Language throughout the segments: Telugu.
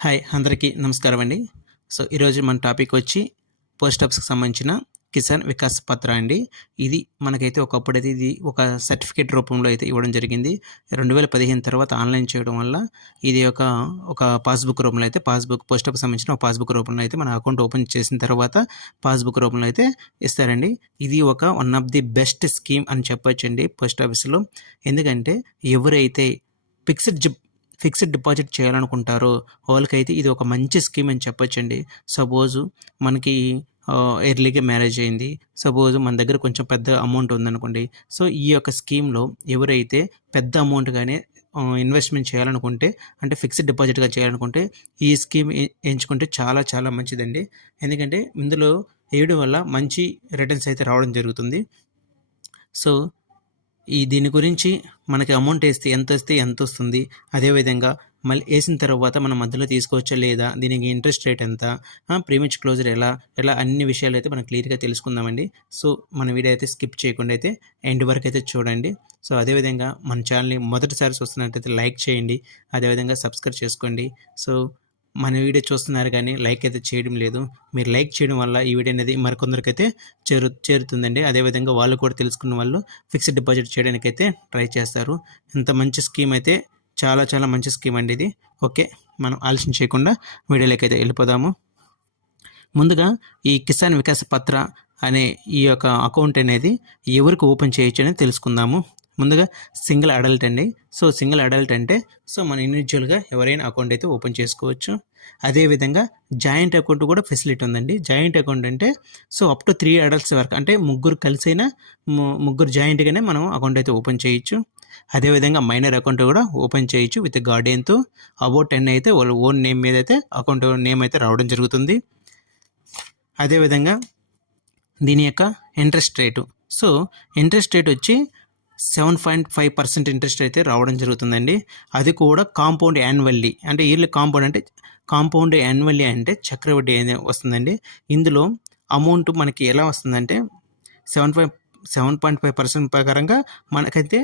హాయ్ అందరికీ నమస్కారం అండి. సో ఈరోజు మన టాపిక్ వచ్చి పోస్ట్ ఆఫీస్కి సంబంధించిన కిసాన్ వికాస్ పత్ర అండి. ఇది మనకైతే ఒకప్పుడు అయితే ఇది ఒక సర్టిఫికేట్ రూపంలో అయితే ఇవ్వడం జరిగింది. రెండు వేల పదిహేను తర్వాత ఆన్లైన్ చేయడం వల్ల ఇది ఒక ఒక పాస్బుక్ రూపంలో అయితే పాస్బుక్ పోస్ట్ ఆఫీస్ సంబంధించిన ఒక పాస్బుక్ రూపంలో అయితే మన అకౌంట్ ఓపెన్ చేసిన తర్వాత పాస్బుక్ రూపంలో అయితే ఇస్తారండి. ఇది ఒక one of the best scheme అని చెప్పొచ్చండి పోస్ట్ ఆఫీస్లో. ఎందుకంటే ఎవరైతే ఫిక్స్డ్ జిప్ ఫిక్స్డ్ డిపాజిట్ చేయాలనుకుంటారో వాళ్ళకైతే ఇది ఒక మంచి స్కీమ్ అని చెప్పొచ్చండి. సపోజు మనకి ఎర్లీగా మ్యారేజ్ అయింది. సపోజ్ మన దగ్గర కొంచెం పెద్ద అమౌంట్ ఉందనుకోండి. సో ఈ యొక్క స్కీమ్లో ఎవరైతే పెద్ద అమౌంట్ కానీ ఇన్వెస్ట్మెంట్ చేయాలనుకుంటే అంటే ఫిక్స్డ్ డిపాజిట్గా చేయాలనుకుంటే ఈ స్కీమ్ ఎంచుకుంటే చాలా చాలా మంచిదండి. ఎందుకంటే ఇందులో వేయడం వల్ల మంచి రిటర్న్స్ అయితే రావడం జరుగుతుంది. సో ఈ దీని గురించి మనకి అమౌంట్ వేస్తే ఎంత వస్తే ఎంత వస్తుంది? అదేవిధంగా మళ్ళీ వేసిన తర్వాత మనం మధ్యలో తీసుకోవచ్చా లేదా? దీనికి ఇంట్రెస్ట్ రేట్ ఎంత? ప్రీమిచ్ క్లోజర్ ఎలా? ఎలా అన్ని విషయాలు అయితే మనం క్లియర్గా తెలుసుకుందామండి. సో మన వీడియో అయితే స్కిప్ చేయకుండా అయితే ఎండ్ వరకు అయితే చూడండి. సో అదేవిధంగా మన ఛానల్ని మొదటిసారి చూస్తున్నట్టయితే లైక్ చేయండి. అదేవిధంగా సబ్స్క్రైబ్ చేసుకోండి. సో మన వీడియో చూస్తున్నారు కానీ లైక్ అయితే చేయడం లేదు. మీరు లైక్ చేయడం వల్ల ఈ వీడియో అనేది మరికొందరికైతే చేరు చేరుతుందండి. అదేవిధంగా వాళ్ళు కూడా తెలుసుకున్న వాళ్ళు ఫిక్స్డ్ డిపాజిట్ చేయడానికి అయితే ట్రై చేస్తారు. ఇంత మంచి స్కీమ్ అయితే చాలా చాలా మంచి స్కీమ్ అండి ఇది. ఓకే మనం ఆలస్యం చేయకుండా వీడియోలోకి అయితే వెళ్ళిపోదాము. ముందుగా ఈ కిసాన్ వికాస్ పత్ర అనే ఈ యొక్క అకౌంట్ అనేది ఎవరికి ఓపెన్ చేయొచ్చు అనేది తెలుసుకుందాము. ముందుగా సింగిల్ అడల్ట్ అండి. సో సింగిల్ అడల్ట్ అంటే సో మన ఇండివిజువల్గా ఎవరైనా అకౌంట్ అయితే ఓపెన్ చేసుకోవచ్చు. అదేవిధంగా జాయింట్ అకౌంట్ కూడా ఫెసిలిటీ ఉందండి. జాయింట్ అకౌంట్ అంటే so up to three adults వరకు అంటే ముగ్గురు కలిసైనా ముగ్గురు జాయింట్గానే మనం అకౌంట్ అయితే ఓపెన్ చేయొచ్చు. అదేవిధంగా మైనర్ అకౌంట్ కూడా ఓపెన్ చేయొచ్చు విత్ గార్డియన్తో. అబౌట్ టెన్ అయితే వాళ్ళ ఓన్ నేమ్ మీద అయితే అకౌంట్ నేమ్ అయితే రావడం జరుగుతుంది. అదేవిధంగా దీని యొక్క interest rate. So interest rate వచ్చి seven point five percent interest అయితే రావడం జరుగుతుందండి. అది కూడా కాంపౌండ్ యాన్యువల్లీ అంటే ఇయర్లీ కాంపౌండ్ అంటే కాంపౌండ్ యాన్యువల్లీ అంటే చక్రవడ్డీ అనేది వస్తుందండి. ఇందులో అమౌంట్ మనకి ఎలా వస్తుందంటే seven five seven point five percent ప్రకారంగా మనకైతే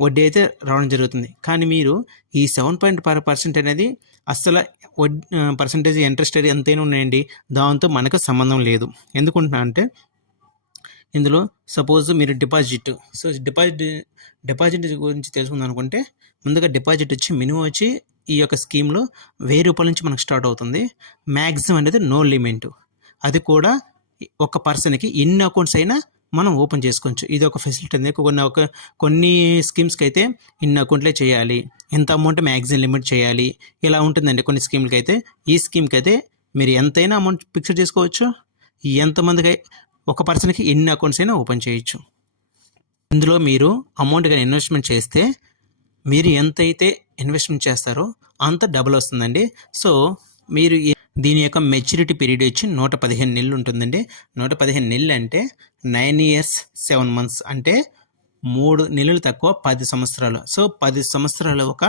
వడ్డీ అయితే రావడం జరుగుతుంది. కానీ మీరు ఈ సెవెన్ పాయింట్ ఫైవ్ పర్సెంట్ అనేది అస్సలు వడ్ పర్సంటేజ్ ఇంట్రెస్ట్ అనేది ఎంతైనా ఉన్నాయండి. దాంతో మనకు సంబంధం లేదు. ఎందుకుంటున్నా అంటే ఇందులో సపోజ్ మీరు డిపాజిట్ సో డిపాజిట్ డిపాజిట్ గురించి తెలుసుకుందాం అనుకుంటే ముందుగా డిపాజిట్ వచ్చి మినిమం వచ్చి ఈ యొక్క స్కీమ్లో వెయ్యి రూపాయల నుంచి మనకు స్టార్ట్ అవుతుంది. మ్యాక్సిమం అనేది నో లిమిట్ అది కూడా ఒక పర్సన్కి ఎన్ని అకౌంట్స్ అయినా మనం ఓపెన్ చేసుకోవచ్చు. ఇది ఒక ఫెసిలిటీ ఉంది కొన్ని ఒక కొన్ని స్కీమ్స్కి అయితే ఇన్ని అకౌంట్లే చేయాలి. ఎంత అమౌంట్ మ్యాక్సిమం లిమిట్ చేయాలి. ఇలా ఉంటుందండి కొన్ని స్కీమ్లకి అయితే. ఈ స్కీమ్కి అయితే మీరు ఎంతైనా అమౌంట్ ఫిక్స్ చేసుకోవచ్చు. ఎంతమందికి ఒక పర్సన్కి ఎన్ని అకౌంట్స్ అయినా ఓపెన్ చేయొచ్చు. ఇందులో మీరు అమౌంట్ కానీ ఇన్వెస్ట్మెంట్ చేస్తే మీరు ఎంతైతే ఇన్వెస్ట్మెంట్ చేస్తారో అంత డబుల్ వస్తుందండి. సో మీరు దీని యొక్క మెచ్యూరిటీ పీరియడ్ వచ్చి నూట పదిహేను నెలలు ఉంటుందండి. నూట పదిహేను నెలలు అంటే నైన్ ఇయర్స్ సెవెన్ మంత్స్ అంటే మూడు నెలలు తక్కువ పది సంవత్సరాలు. సో పది సంవత్సరాల ఒక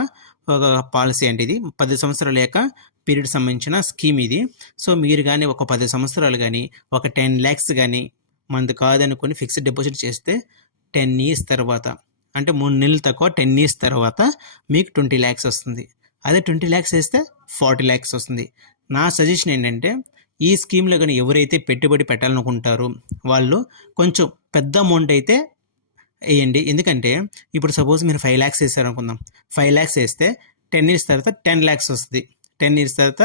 ఒక పాలసీ అంటే ఇది. పది సంవత్సరాల యొక్క పీరియడ్ సంబంధించిన స్కీమ్ ఇది. సో మీరు కానీ ఒక పది సంవత్సరాలు కానీ ఒక టెన్ ల్యాక్స్ కానీ మనది కాదనుకొని ఫిక్స్డ్ డిపాజిట్ చేస్తే టెన్ ఇయర్స్ తర్వాత అంటే మూడు నెలలు తక్కువ టెన్ ఇయర్స్ తర్వాత మీకు ట్వంటీ ల్యాక్స్ వస్తుంది. అదే ట్వంటీ ల్యాక్స్ వేస్తే ఫార్టీ ల్యాక్స్ వస్తుంది. నా సజెషన్ ఏంటంటే ఈ స్కీమ్లో కానీ ఎవరైతే పెట్టుబడి పెట్టాలనుకుంటారో వాళ్ళు కొంచెం పెద్ద అమౌంట్ అయితే వేయండి. ఎందుకంటే ఇప్పుడు సపోజ్ మీరు ఫైవ్ ల్యాక్స్ వేసారు అనుకుందాం ఫైవ్ ల్యాక్స్ వేస్తే టెన్ ఇయర్స్ తర్వాత టెన్ ల్యాక్స్ వస్తుంది. టెన్ ఇయర్స్ తర్వాత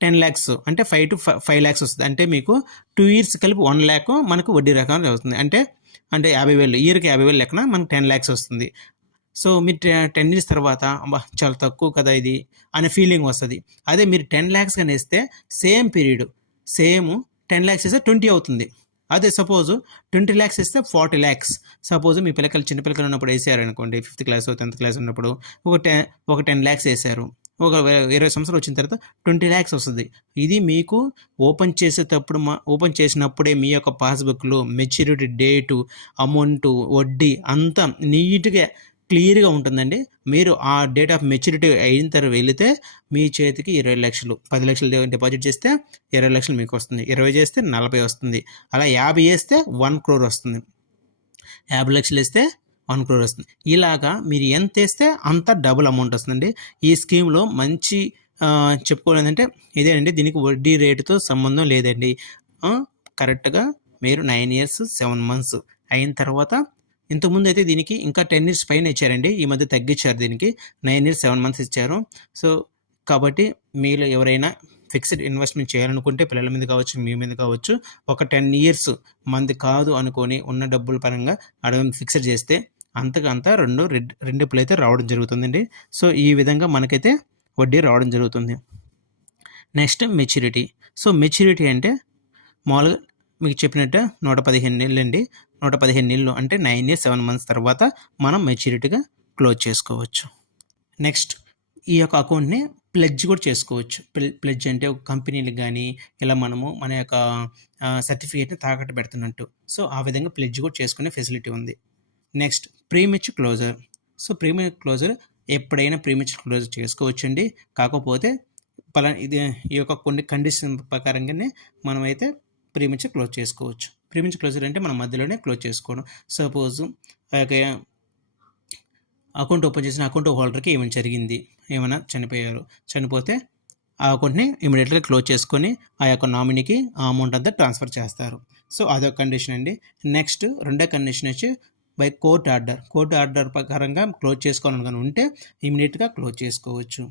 టెన్ ల్యాక్స్ అంటే ఫైవ్ టు ఫైవ్ ల్యాక్స్ వస్తుంది. అంటే మీకు టూ ఇయర్స్ కలిపి వన్ ల్యాక్ మనకు వడ్డీ రకం అవుతుంది. అంటే అంటే యాభై వేలు ఇయర్కి యాభై వేలు లెక్కన మనకు టెన్ ల్యాక్స్ వస్తుంది. సో మీరు టెన్ ఇయర్స్ తర్వాత అబ్బా చాలా తక్కువ కదా ఇది అనే ఫీలింగ్ వస్తుంది. అదే మీరు టెన్ ల్యాక్స్ కానీ వేస్తే same period same ten lakhs వేస్తే ట్వంటీ అవుతుంది. అదే సపోజ్ ట్వంటీ ల్యాక్స్ ఇస్తే ఫార్టీ ల్యాక్స్ సపోజ్ మీ పిల్లకలు చిన్న పిల్లకలు ఉన్నప్పుడు వేసారు అనుకోండి ఫిఫ్త్ క్లాస్ టెన్త్ క్లాస్ ఉన్నప్పుడు ఒక టెన్ ఒక టెన్ ల్యాక్స్ వేసారు. ఒక ఇరవై సంవత్సరాలు వచ్చిన తర్వాత ట్వంటీ ల్యాక్స్ వస్తుంది. ఇది మీకు ఓపెన్ చేసేటప్పుడు మా ఓపెన్ చేసినప్పుడే మీ యొక్క పాస్బుక్లో మెచ్యూరిటీ డేటు అమౌంట్ వడ్డీ అంతా నీట్గా క్లియర్గా ఉంటుందండి. మీరు ఆ డేట్ ఆఫ్ మెచ్యూరిటీ అయిన తర్వాత వెళితే మీ చేతికి ఇరవై లక్షలు పది లక్షలు డిపాజిట్ చేస్తే ఇరవై లక్షలు మీకు వస్తుంది. ఇరవై చేస్తే నలభై వస్తుంది. అలా యాభై వేస్తే వన్ క్రోర్ వస్తుంది. యాభై లక్షలు వేస్తే వన్ క్రోర్ వస్తుంది. ఇలాగా మీరు ఎంత వేస్తే అంత డబుల్ అమౌంట్ వస్తుందండి. ఈ స్కీమ్లో మంచి చెప్పుకోలేదంటే ఇదేనండి దీనికి వడ్డీ రేటుతో సంబంధం లేదండి. కరెక్ట్గా మీరు నైన్ ఇయర్స్ సెవెన్ మంత్స్ అయిన తర్వాత ఇంతకుముందు అయితే దీనికి ఇంకా టెన్ ఇయర్స్ పైన ఇచ్చారండి. ఈ మధ్య తగ్గించారు దీనికి. నైన్ ఇయర్స్ సెవెన్ మంత్స్ ఇచ్చారు. సో కాబట్టి మీరు ఎవరైనా ఫిక్స్డ్ ఇన్వెస్ట్మెంట్ చేయాలనుకుంటే పిల్లల మీద కావచ్చు మీ మీద కావచ్చు ఒక టెన్ ఇయర్స్ మంది కాదు అనుకొని ఉన్న డబ్బుల పరంగా అడగ ఫిక్స్డ్ చేస్తే అంతకంతా రెండు రెడ్ అయితే రావడం జరుగుతుందండి. సో ఈ విధంగా మనకైతే వడ్డీ రావడం జరుగుతుంది. Next maturity. సో మెచ్యూరిటీ అంటే మామూలుగా మీకు చెప్పినట్టు నూట పదిహేను నెలలు అండి నూట పదిహేను నెలలు అంటే నైన్ ఇయర్స్ సెవెన్ మంత్స్ తర్వాత మనం మెచ్యూరిటీగా క్లోజ్ చేసుకోవచ్చు. నెక్స్ట్ ఈ యొక్క అకౌంట్ని ప్లెడ్జ్ కూడా చేసుకోవచ్చు. ప్లెడ్జ్ అంటే ఒక కంపెనీలకు కానీ ఇలా మనము మన యొక్క సర్టిఫికేట్ని తాకట్టు పెడుతున్నట్టు. సో ఆ విధంగా ప్లెడ్జ్ కూడా చేసుకునే ఫెసిలిటీ ఉంది. Next premature closure. So premier closure ఎప్పుడైనా ప్రీమిచ్ క్లోజర్ చేసుకోవచ్చండి. కాకపోతే పలా ఇది ఈ యొక్క కొన్ని కండిషన్ ప్రకారంగానే మనమైతే ప్రీమిచ్ క్లోజ్ చేసుకోవచ్చు. ప్రీమిచ్ క్లోజర్ అంటే మన మధ్యలోనే క్లోజ్ చేసుకోవడం. సపోజ్ అకౌంట్ ఓపెన్ చేసిన అకౌంట్ హోల్డర్కి ఏమైనా జరిగింది. ఏమైనా చనిపోయారు. చనిపోతే ఆ అకౌంట్ని ఇమీడియట్గా క్లోజ్ చేసుకొని ఆ యొక్క నామినీకి ఆ అమౌంట్ అంతా ట్రాన్స్ఫర్ చేస్తారు. సో అదొక కండిషన్ అండి. నెక్స్ట్ రెండో కండిషన్ వచ్చి by court order. Court order ప్రకారంగా క్లోజ్ చేసుకోవాలని కానీ ఉంటే ఇమీడియట్గా క్లోజ్ చేసుకోవచ్చు.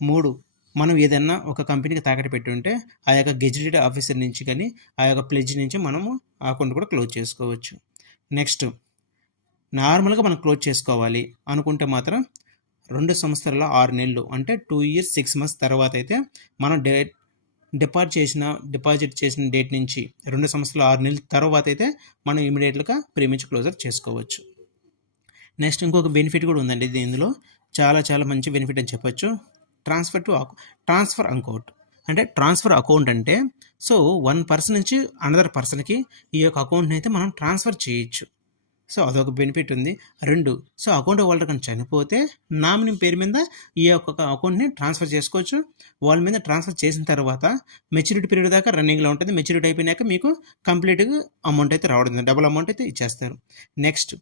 మూడు మనం ఏదైనా ఒక కంపెనీకి తాకట్టు పెట్టి ఉంటే ఆ యొక్క గెజిటెడ్ ఆఫీసర్ నుంచి కానీ ఆ యొక్క ప్లెజ్ నుంచి మనము అకౌంట్ కూడా క్లోజ్ చేసుకోవచ్చు. నెక్స్ట్ నార్మల్గా మనం క్లోజ్ చేసుకోవాలి అనుకుంటే మాత్రం రెండు సంవత్సరాల ఆరు నెలలు అంటే టూ ఇయర్స్ సిక్స్ మంత్స్ తర్వాత అయితే మనం డైరెక్ట్ డిపాజిట్ చేసిన డిపాజిట్ చేసిన డేట్ నుంచి రెండు సంవత్సరాలు ఆరు నెలల తర్వాత అయితే మనం ఇమీడియట్గా ప్రీమియం క్లోజర్ చేసుకోవచ్చు. నెక్స్ట్ ఇంకొక బెనిఫిట్ కూడా ఉందండి ఇది ఇందులో. చాలా చాలా మంచి బెనిఫిట్ అని చెప్పొచ్చు. Transfer to transfer account. అంటే ట్రాన్స్ఫర్ అకౌంట్ అంటే సో వన్ పర్సన్ నుంచి అనదర్ పర్సన్కి ఈ యొక్క అకౌంట్ని అయితే మనం ట్రాన్స్ఫర్ చేయొచ్చు. సో అదొక బెనిఫిట్ ఉంది. రెండు సో అకౌంట్ హోల్డర్ కానీ చనిపోతే నామినీ పేరు మీద ఈ యొక్క అకౌంట్ని ట్రాన్స్ఫర్ చేసుకోవచ్చు. వాళ్ళ మీద ట్రాన్స్ఫర్ చేసిన తర్వాత మెచ్యూరిటీ పీరియడ్ దాకా రన్నింగ్లో ఉంటుంది. మెచ్యూరిటీ అయిపోయినాక మీకు కంప్లీట్గా అమౌంట్ అయితే రావడం డబుల్ అమౌంట్ అయితే ఇచ్చేస్తారు. నెక్స్ట్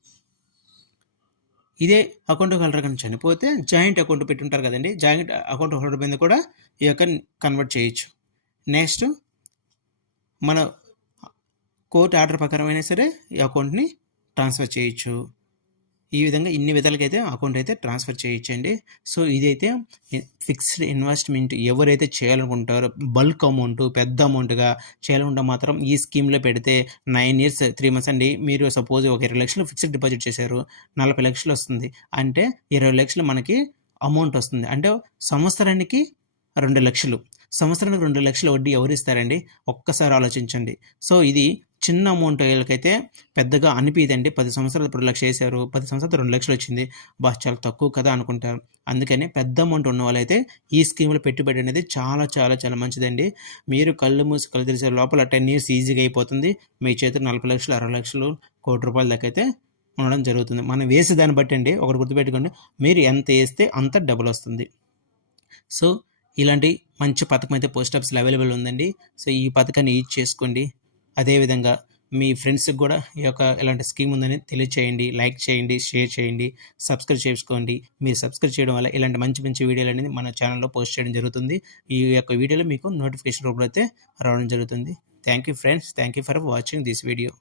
ఇదే అకౌంట్ హోల్డర్ కానీ చనిపోతే జాయింట్ అకౌంట్ పెట్టుంటారు కదండి. జాయింట్ అకౌంట్ హోల్డర్ మీద కూడా ఈ యొక్క కన్వర్ట్ చేయొచ్చు. నెక్స్ట్ మన కోర్టు ఆర్డర్ ప్రకారం అయినా సరే ఈ అకౌంట్ని ట్రాన్స్ఫర్ చేయొచ్చు. ఈ విధంగా ఇన్ని విధాలుగా అయితే అకౌంట్ అయితే ట్రాన్స్ఫర్ చేయొచ్చండి. సో ఇదైతే ఫిక్స్డ్ ఇన్వెస్ట్మెంట్ ఎవరైతే చేయాలనుకుంటారో బల్క్ అమౌంట్ పెద్ద అమౌంట్గా చేయాలనుకుంటే మాత్రం ఈ స్కీమ్లో పెడితే నైన్ ఇయర్స్ త్రీ మంత్స్ అండి. మీరు సపోజ్ ఒక ఇరవై లక్షలు ఫిక్స్డ్ డిపాజిట్ చేశారు నలభై లక్షలు వస్తుంది. అంటే ఇరవై లక్షలు మనకి అమౌంట్ వస్తుంది. అంటే సంవత్సరానికి రెండు లక్షలు. సంవత్సరానికి రెండు లక్షల వడ్డీ ఎవరు ఇస్తారండి? ఒక్కసారి ఆలోచించండి. సో ఇది చిన్న అమౌంట్ వీళ్ళకైతే పెద్దగా అనిపించదండి పది సంవత్సరాలు రెండు లక్షలు వేశారు. పది సంవత్సరాలు రెండు లక్షలు వచ్చింది. బాస్ చాలా తక్కువ కదా అనుకుంటారు. అందుకని పెద్ద అమౌంట్ ఉన్న వాళ్ళైతే ఈ స్కీమ్లో పెట్టుబడి అనేది చాలా చాలా చాలా మంచిదండి. మీరు కళ్ళు మూసి కళ్ళు తెరిసే లోపల టెన్ ఇయర్స్ ఈజీగా అయిపోతుంది. మీ చేతిలో నలభై లక్షలు అరవై లక్షలు కోటి రూపాయల దాకా అయితే ఉండడం జరుగుతుంది. మనం వేసే దాన్ని బట్టి అండి ఒకటి గుర్తుపెట్టుకోండి. మీరు ఎంత వేస్తే అంత డబుల్ వస్తుంది. సో ఇలాంటి మంచి పథకం అయితే పోస్ట్ ఆఫీస్లో అవైలబుల్ ఉందండి. సో ఈ పథకాన్ని యూజ్ చేసుకోండి. అదేవిధంగా మీ ఫ్రెండ్స్కి కూడా ఈ యొక్క ఇలాంటి స్కీమ్ ఉందని తెలియచేయండి లైక్ చేయండి షేర్ చేయండి సబ్స్క్రైబ్ చేసుకోండి. మీరు సబ్స్క్రైబ్ చేయడం వల్ల ఇలాంటి మంచి మంచి వీడియోలు అనేది మన ఛానల్లో పోస్ట్ చేయడం జరుగుతుంది. ఈ యొక్క వీడియోలో మీకు నోటిఫికేషన్ రూపంలో అయితే రావడం జరుగుతుంది. Thank you friends thank you for watching this video.